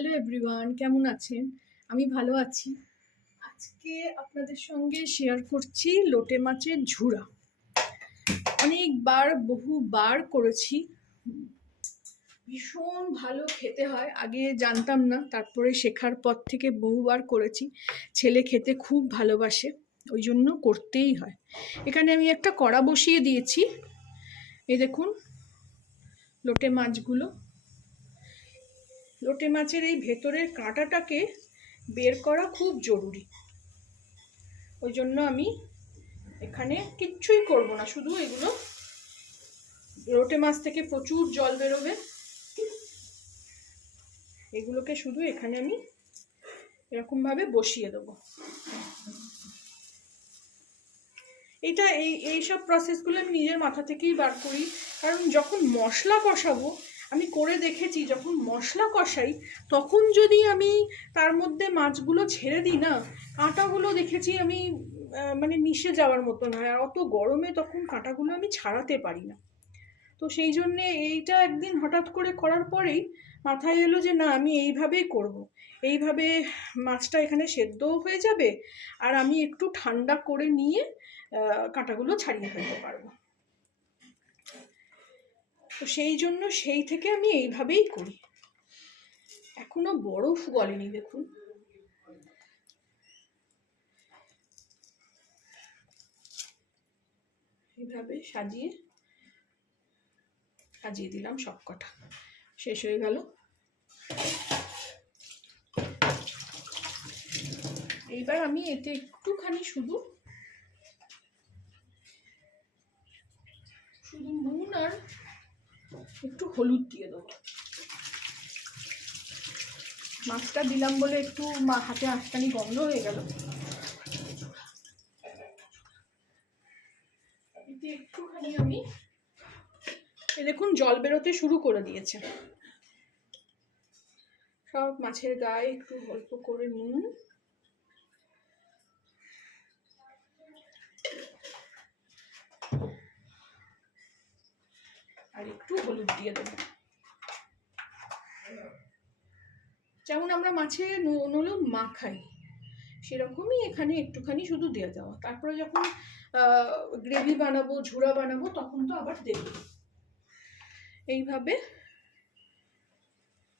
Hello everyone, কেমন আছেন? আমি ভালো আছি। আজকে আপনাদের সঙ্গে শেয়ার করছি লোটে মাছের ঝুরা। বহুবার করেছি। ভীষণ ভালো খেতে হয়। আগে জানতাম না, তারপরে শেখার পর থেকে বহুবার করেছি। ছেলে খেতে খুব ভালোবাসে, ওই জন্য করতেই হয়। এখানে আমি একটা কড়া বসিয়ে দিয়েছি। এই দেখুন লোটে মাছগুলো। লোটে মাছের এই ভেতরের কাঁটাটাকে বের করা খুব জরুরি। ওই জন্য আমি এখানে কিচ্ছুই করব না, শুধু এগুলো, লোটে মাছ থেকে প্রচুর জল বেরোবে, এগুলোকে শুধু এখানে আমি এরকমভাবে বসিয়ে দেবো। এইসব প্রসেসগুলো আমি নিজের মাথা থেকেই বার করি, কারণ যখন মশলা কষাবো, আমি করে দেখেছি যখন মশলা কষাই তখন যদি আমি তার মধ্যে মাছগুলো ছেড়ে দিই না, কাঁটাগুলো দেখেছি আমি মানে মিশে যাওয়ার মতন হয়, আর অত গরমে তখন কাঁটাগুলো আমি ছাড়াতে পারি না। তো সেই জন্যে এইটা একদিন হঠাৎ করে করার পরেই মাথায় এলো যে না, আমি এইভাবেই করব। এইভাবে মাছটা এখানে সেদ্ধও হয়ে যাবে, আর আমি একটু ঠান্ডা করে নিয়ে কাঁটাগুলো ছাড়িয়ে ফেলতে পারবো। তো সেই জন্য সেই থেকে আমি এইভাবেই করি। এখনো বরফ গলেনি, দেখুন। এইভাবে সাজিয়ে দিলাম, সব কটা শেষ হয়ে গেল। এইবার আমি এতে একটুখানি শুধু নুন আর একটু হলুদ দিয়ে দেবো। মাছটা দিলাম বলে একটু হাতে আঁচটানি গন্ধ হয়ে গেল। এতে একটুখানি আমি দেখুন জল বেরোতে শুরু করে দিয়েছে। সব মাছের গায়ে একটু অল্প করে নুন, আর একটু হলুদ দিয়ে দেবো। যেমন আমরা মাছে নুন হলুদ মাখাই, সেরকমই এখানে একটুখানি শুধু দিয়ে দেওয়া। তারপরে যখন গ্রেভি বানাবো, ঝুরা বানাবো, তখন তো আবার দেব। এইভাবে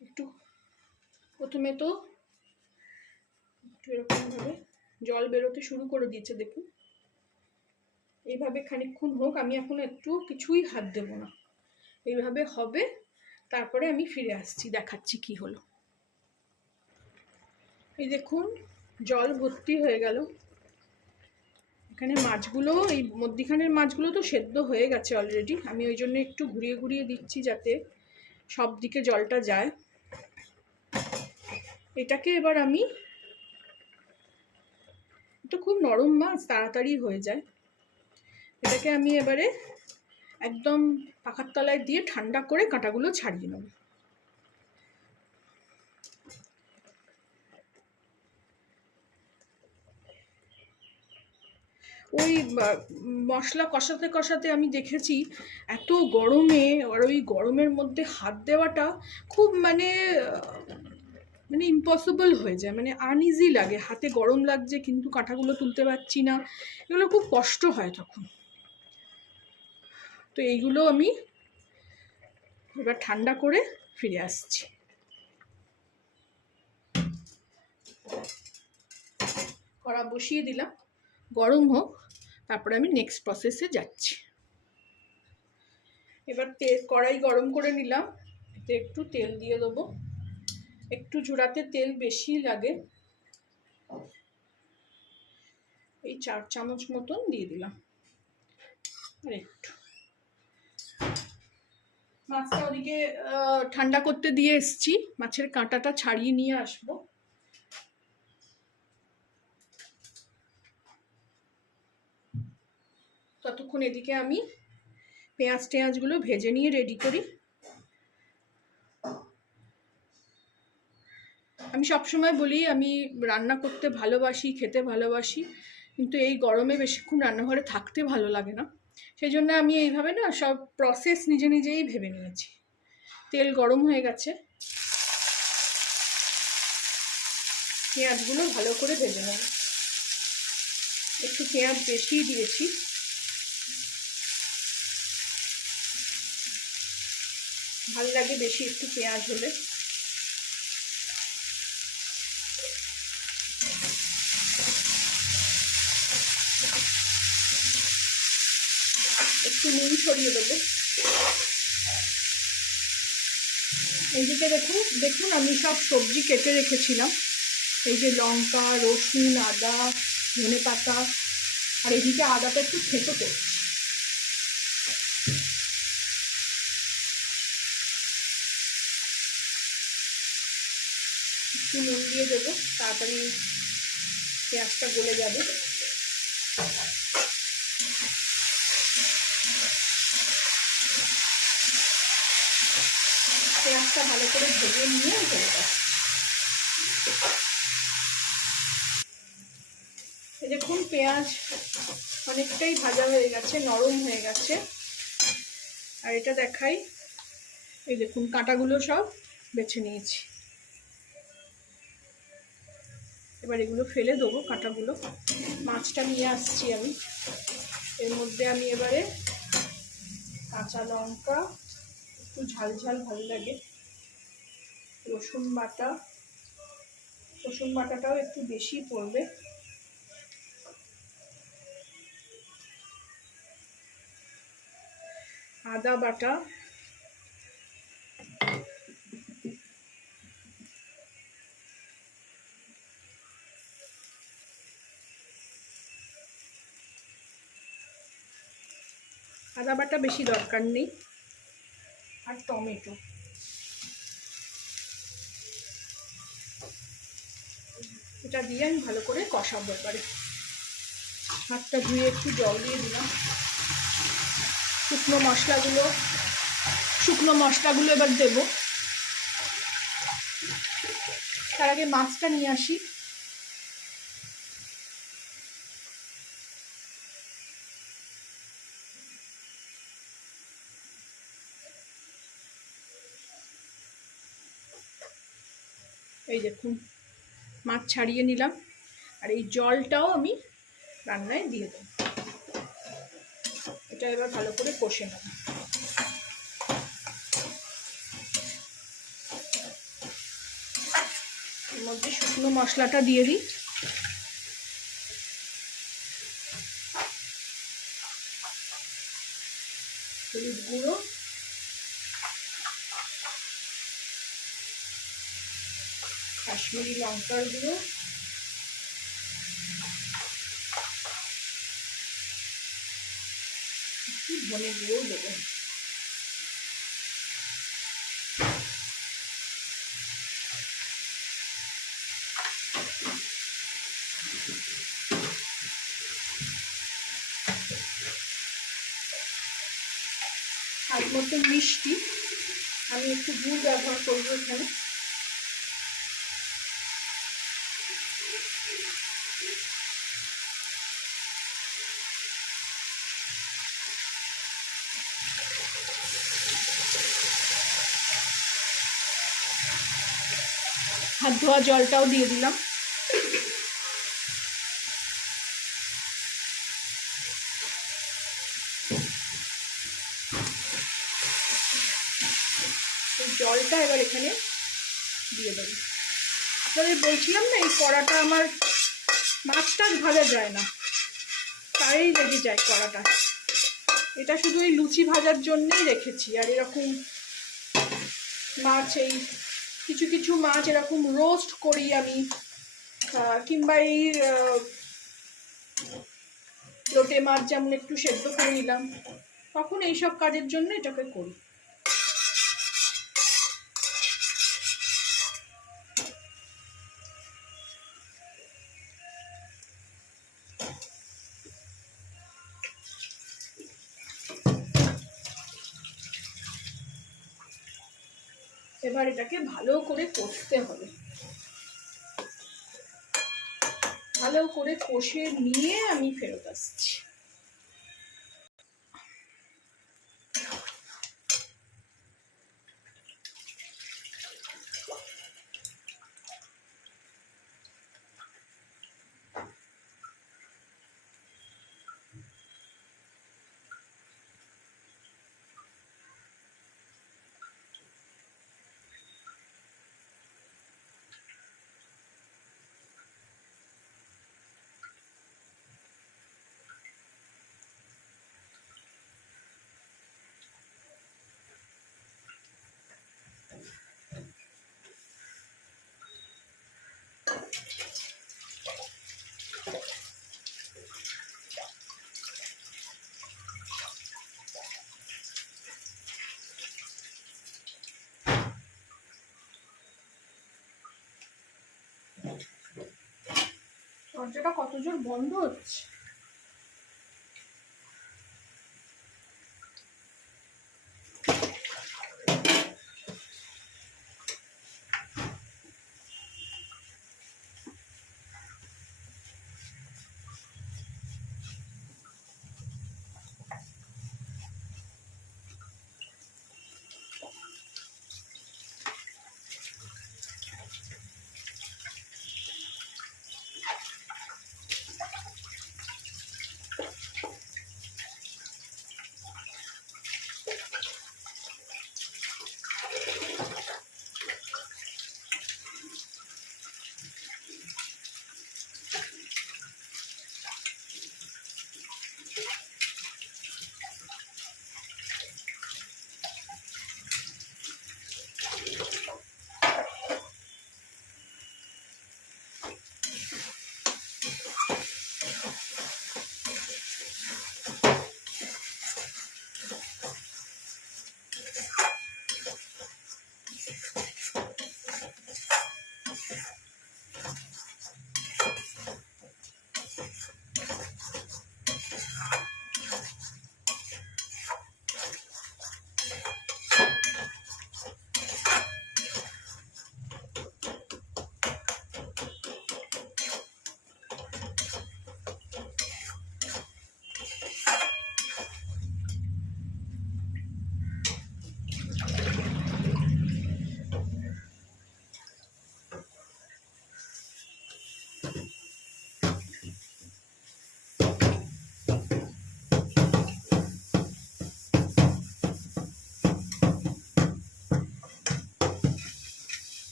একটু প্রথমে তো একটু এরকমভাবে জল বেরোতে শুরু করে দিয়েছে, দেখুন। এইভাবে খানিকক্ষণ হোক, আমি এখন একটু কিছুই হাত দেব না, এইভাবে হবে। তারপরে আমি ফিরে আসছি, দেখাচ্ছি কি হলো। এই দেখুন জল ভর্তি হয়ে গেল। এখানে মাছগুলো, এই মধ্যিখানের মাছগুলো তো সেদ্ধ হয়ে গেছে অলরেডি। আমি ওই জন্য একটু ঘুরিয়ে ঘুরিয়ে দিচ্ছি যাতে সব দিকে জলটা যায়। এটাকে এবার আমি, এটা খুব নরম মাছ, তাড়াতাড়ি হয়ে যায়। এটাকে আমি এবারে একদম পাখার তলায় দিয়ে ঠান্ডা করে কাঁটাগুলো ছাড়িয়ে নেব। ওই মশলা কষাতে কষাতে আমি দেখেছি এত গরমে, আর ওই গরমের মধ্যে হাত দেওয়াটা খুব মানে ইম্পসিবল হয়ে যায়, মানে আনইজি লাগে। হাতে গরম লাগছে কিন্তু কাঁটাগুলো তুলতে পারছি না, এগুলো খুব কষ্ট হয় তখন। তো এইগুলো আমি এবার ঠান্ডা করে ফিরে আসছি। কড়া বসিয়ে দিলাম, গরম হোক, তারপরে আমি নেক্সট প্রসেসে যাচ্ছি। এবার কড়াই গরম করে নিলাম, এতে একটু তেল দিয়ে দেবো। একটু ঝুড়াতে তেল বেশি লাগে, এই 4 চামচ মতন দিয়ে দিলাম। আর একটু মাছটা ওদিকে ঠান্ডা করতে দিয়ে এসছি, মাছের কাঁটাটা ছাড়িয়ে নিয়ে আসবো। ততক্ষণ এদিকে আমি পেঁয়াজগুলো ভেজে নিয়ে রেডি করি। আমি সবসময় বলি আমি রান্না করতে ভালোবাসি, খেতে ভালোবাসি, কিন্তু এই গরমে বেশিক্ষণ রান্নাঘরে থাকতে ভালো লাগে না। সেই জন্য আমি এইভাবে না সব প্রসেস নিজে নিজেই ভেবে নিয়েছি। তেল গরম হয়ে গেছে, পেঁয়াজগুলো ভালো করে ভেজে নেব। একটু পেঁয়াজ বেশিই দিয়েছি, ভালো লাগে বেশি একটু পেঁয়াজ হলে। একটু নুন ছড়িয়ে দেবো। এইদিকে দেখুন আমি সব সবজি কেটে রেখেছিলাম। এই যে লঙ্কা, রসুন, আদা, ধনেপাতা, আর এদিকে আদাটা একটু থেঁতো করছি। একটু নুন দিয়ে দেবো, তাড়াতাড়ি পেঁয়াজটা গলে যাবে। পেঁয়াজটা ভালো করে ভেজে নিয়ে দেবো। দেখুন পেঁয়াজ অনেকটাই ভাজা হয়ে গেছে, নরম হয়ে গেছে। আর এটা দেখাই, এই দেখুন কাঁটাগুলো সব বেছে নিয়েছি। এবার এগুলো ফেলে দেবো কাঁটাগুলো। মাছটা নিয়ে আসছি আমি। এর মধ্যে আমি এবারে কাঁচা লঙ্কা, একটু ঝাল ঝাল ভালো লাগে, রসুন বাটাটাও একটু বেশি পড়বে, আদা বাটা, আদা বাটা বেশি দরকার নেই, আর টমেটো। এটা দিয়ে আমি ভালো করে কষাবো। এবারে হাতটা ধুয়ে একটু জল দিয়ে দিলাম। শুকনো মশলাগুলো এবার দেব। তার আগে মাছটা নিয়ে আসি। এই দেখুন মাছ ছাড়িয়ে নিলাম, আর এই জলটাও আমি রান্নায় দিয়ে দেব। এটা এবার ভালো করে কষে নেব। এর মধ্যে শুকনো মশলাটা দিয়ে দিই। হলুদ গুঁড়ো, কাশ্মীরি লঙ্কার গুঁড়ো, ধনে গুঁড়ো দেবো। আর মতো মিষ্টি, আমি একটু গুড় ব্যবহার করবো এখানে। হাত ধোয়া জলটাও দিয়ে দিলাম। জলটা এবার এখানে দিয়ে দেবো। আপনাদের বলছিলাম না, এই কড়াটা আমার মাছটা ভাজা যায় না, তাই লেগে যায় কড়াটা। এটা শুধু এই লুচি ভাজার জন্যই রেখেছি। আর এরকম মাছ, এই কিছু কিছু মাছ এরকম রোস্ট করি আমি, কিংবা এই লোটে মাছ যেমন একটু সেদ্ধ করে নিলাম, তখন এইসব কাজের জন্য এটাকে করি। এবার এটাকে ভালো করে কষতে হবে। ভালো করে কষে নিয়ে আমি ফেরত আসছি। দরজাটা কত জোর বন্ধ হচ্ছে।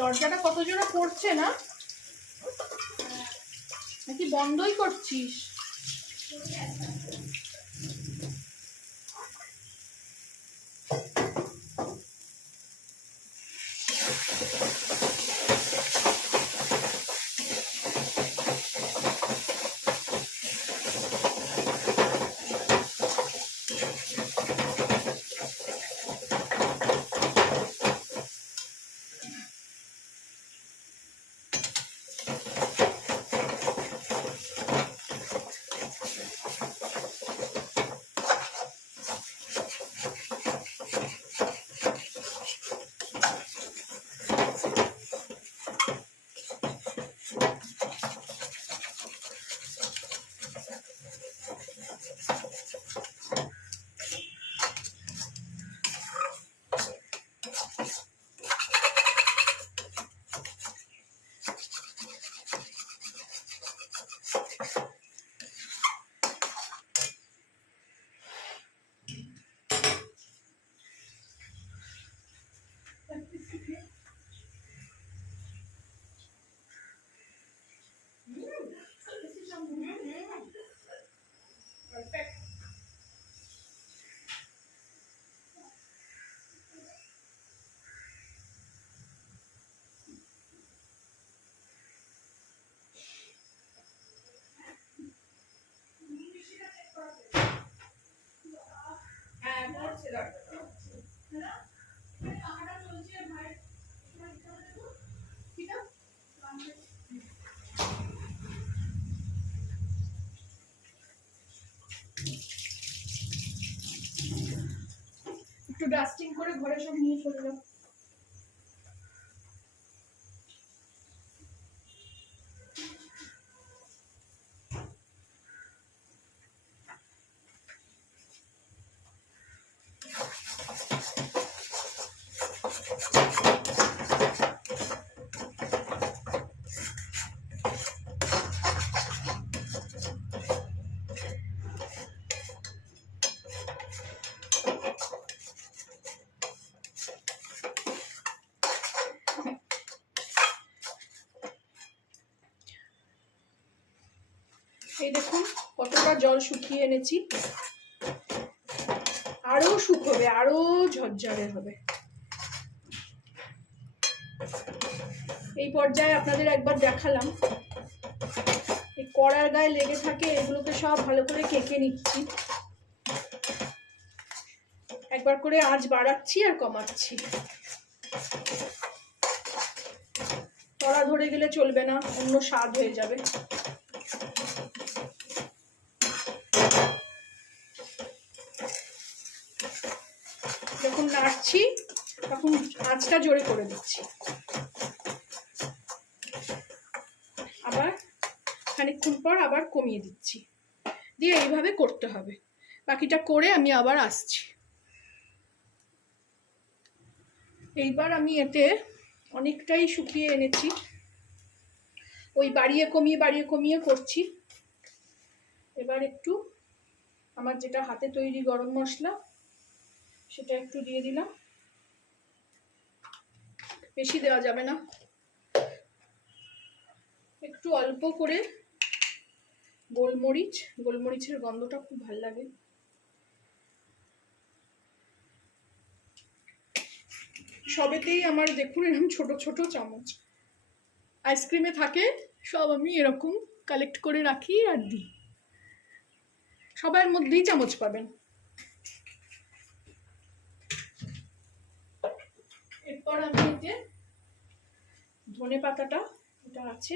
দরজাটা কত জোরে পড়ছে না, নাকি বন্ধই করছিস? একটু ডাস্টিং করে ঘরে সব নিয়ে চলে যাও। এই দেখুন কতটা জল শুকিয়ে এনেছি, আরো শুকোবে, আরো ঝরঝরে হবে। এই পর্যায়ে আপনাদের একবার দেখালাম, এই কড়ার গায়ে লেগে থাকে, এগুলোকে সব ভালো করে কেকে নিচ্ছি। একবার করে আঁচ বাড়াচ্ছি আর কমাচ্ছি। কড়া ধরে গেলে চলবে না, অন্য স্বাদ হয়ে যাবে। যখন নাড়ছি তখন আঁচটা জোরে করে দিচ্ছি, আবার খানিকক্ষণ পর আবার কমিয়ে দিচ্ছি, দিয়ে এইভাবে করতে হবে। বাকিটা করে আমি আবার আসছি। এইবার আমি এতে অনেকটাই শুকিয়ে এনেছি, ওই বাড়িয়ে কমিয়ে করছি। এবার একটু আমার যেটা হাতে তৈরি গরম মশলা সেটা একটু দিয়ে দিলাম, বেশি দেওয়া যাবে না, একটু অল্প করে গোলমরিচের গন্ধটা খুব ভালো লাগে। সবেতেই আমার দেখুন এরকম ছোট ছোট চামচ, আইসক্রিমে থাকে সব, আমি এরকম কালেক্ট করে রাখি আর দিই, সবার মধ্যেই চামচ পাবেন। এরপর আমি এতে ধনে পাতাটা এটা আছে,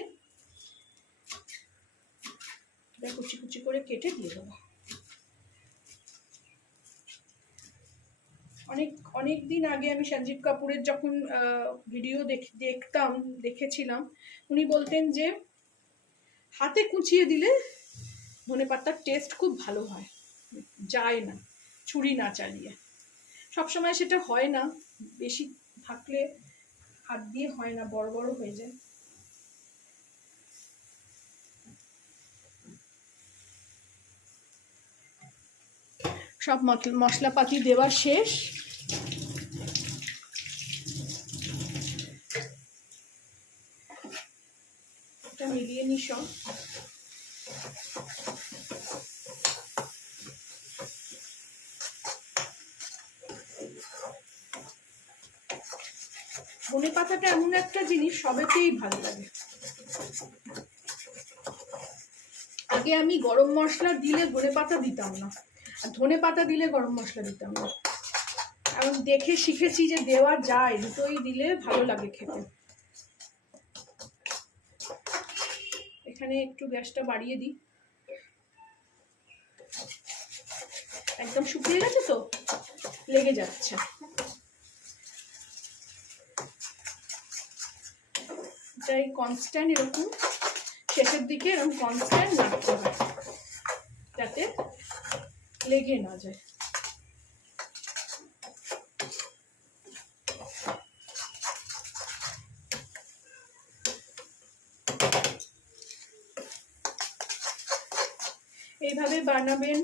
এটা কুচি কুচি করে কেটে দিয়ে দেবো। অনেক দিন আগে আমি সঞ্জীব কাপুরের যখন ভিডিও দেখেছিলাম, উনি বলতেন যে হাতে কুচিয়ে দিলে ধনেপাতার টেস্ট খুব ভালো হয়, যায় না ছুরি না চালিয়ে। সবসময় সেটা হয় না, বেশি থাকলে হাত দিয়ে হয় না, বড় বড় হয়ে যায়। সব মশলাপাতি দেওয়া শেষ। এটা মিলিয়ে নি সব। ধনে পাতাটা এমন একটা জিনিস সবেতেই ভালো লাগে। আগে আমি গরম মশলা দিলে ধনে পাতা দিতাম না, আর ধনে পাতা দিলে গরম মশলা দিতাম না, কারণ দেখে শিখেছি যে দেওয়া যায়, দুটোই দিলে ভালো লাগে খেতে। এখানে একটু গ্যাসটা বাড়িয়ে দিই, একদম শুকিয়ে গেছে তো, লেগে যাচ্ছে। এটাই কনস্ট্যান্ট, এরকম শেষের দিকে এরকম কনস্ট্যান্ট রাখতে হয় যাতে লেগে না যায়। এইভাবে বানাবেন,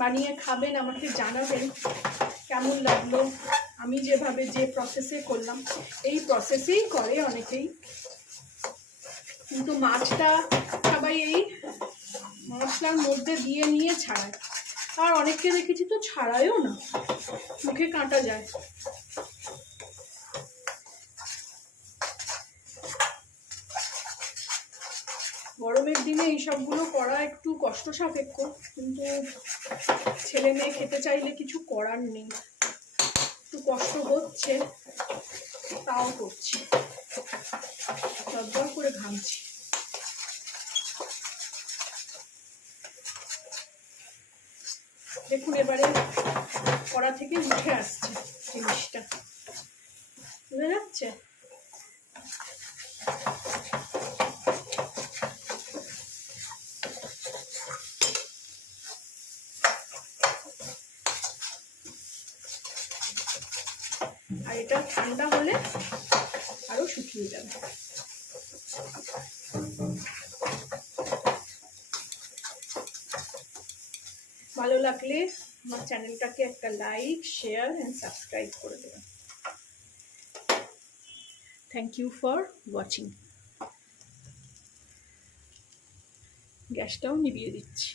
বানিয়ে খাবেন, আমাকে জানাবেন কেমন লাগলো। আমি যে প্রসেসে করলাম, এই প্রসেসেই করে অনেকেই, কিন্তু মাছটা সবাই এই মশলার মধ্যে দিয়ে নিয়ে ছাড়ায়, আর অনেককে দেখেছি তো ছাড়ায়ও না, মুখে কাঁটা যায়। গরমের দিনে এইসবগুলো করা একটু কষ্ট সাপেক্ষ, কিন্তু ছেলে মেয়ে খেতে চাইলে কিছু করার নেই। একটু কষ্ট হচ্ছে, তাও করছি, দরদর করে ঘামছি। দেখুন এবারে কড়া থেকে উঠে আসছে জিনিসটা, বুঝা যাচ্ছে? আর এটা ঠান্ডা হলে আরো শুকিয়ে যাবে। ভালো লাগলে আমার চ্যানেলটাকে একটা লাইক, শেয়ার এন্ড সাবস্ক্রাইব করে দেবেন। Thank you for watching. গ্যাসটাও নিভিয়ে দিচ্ছি।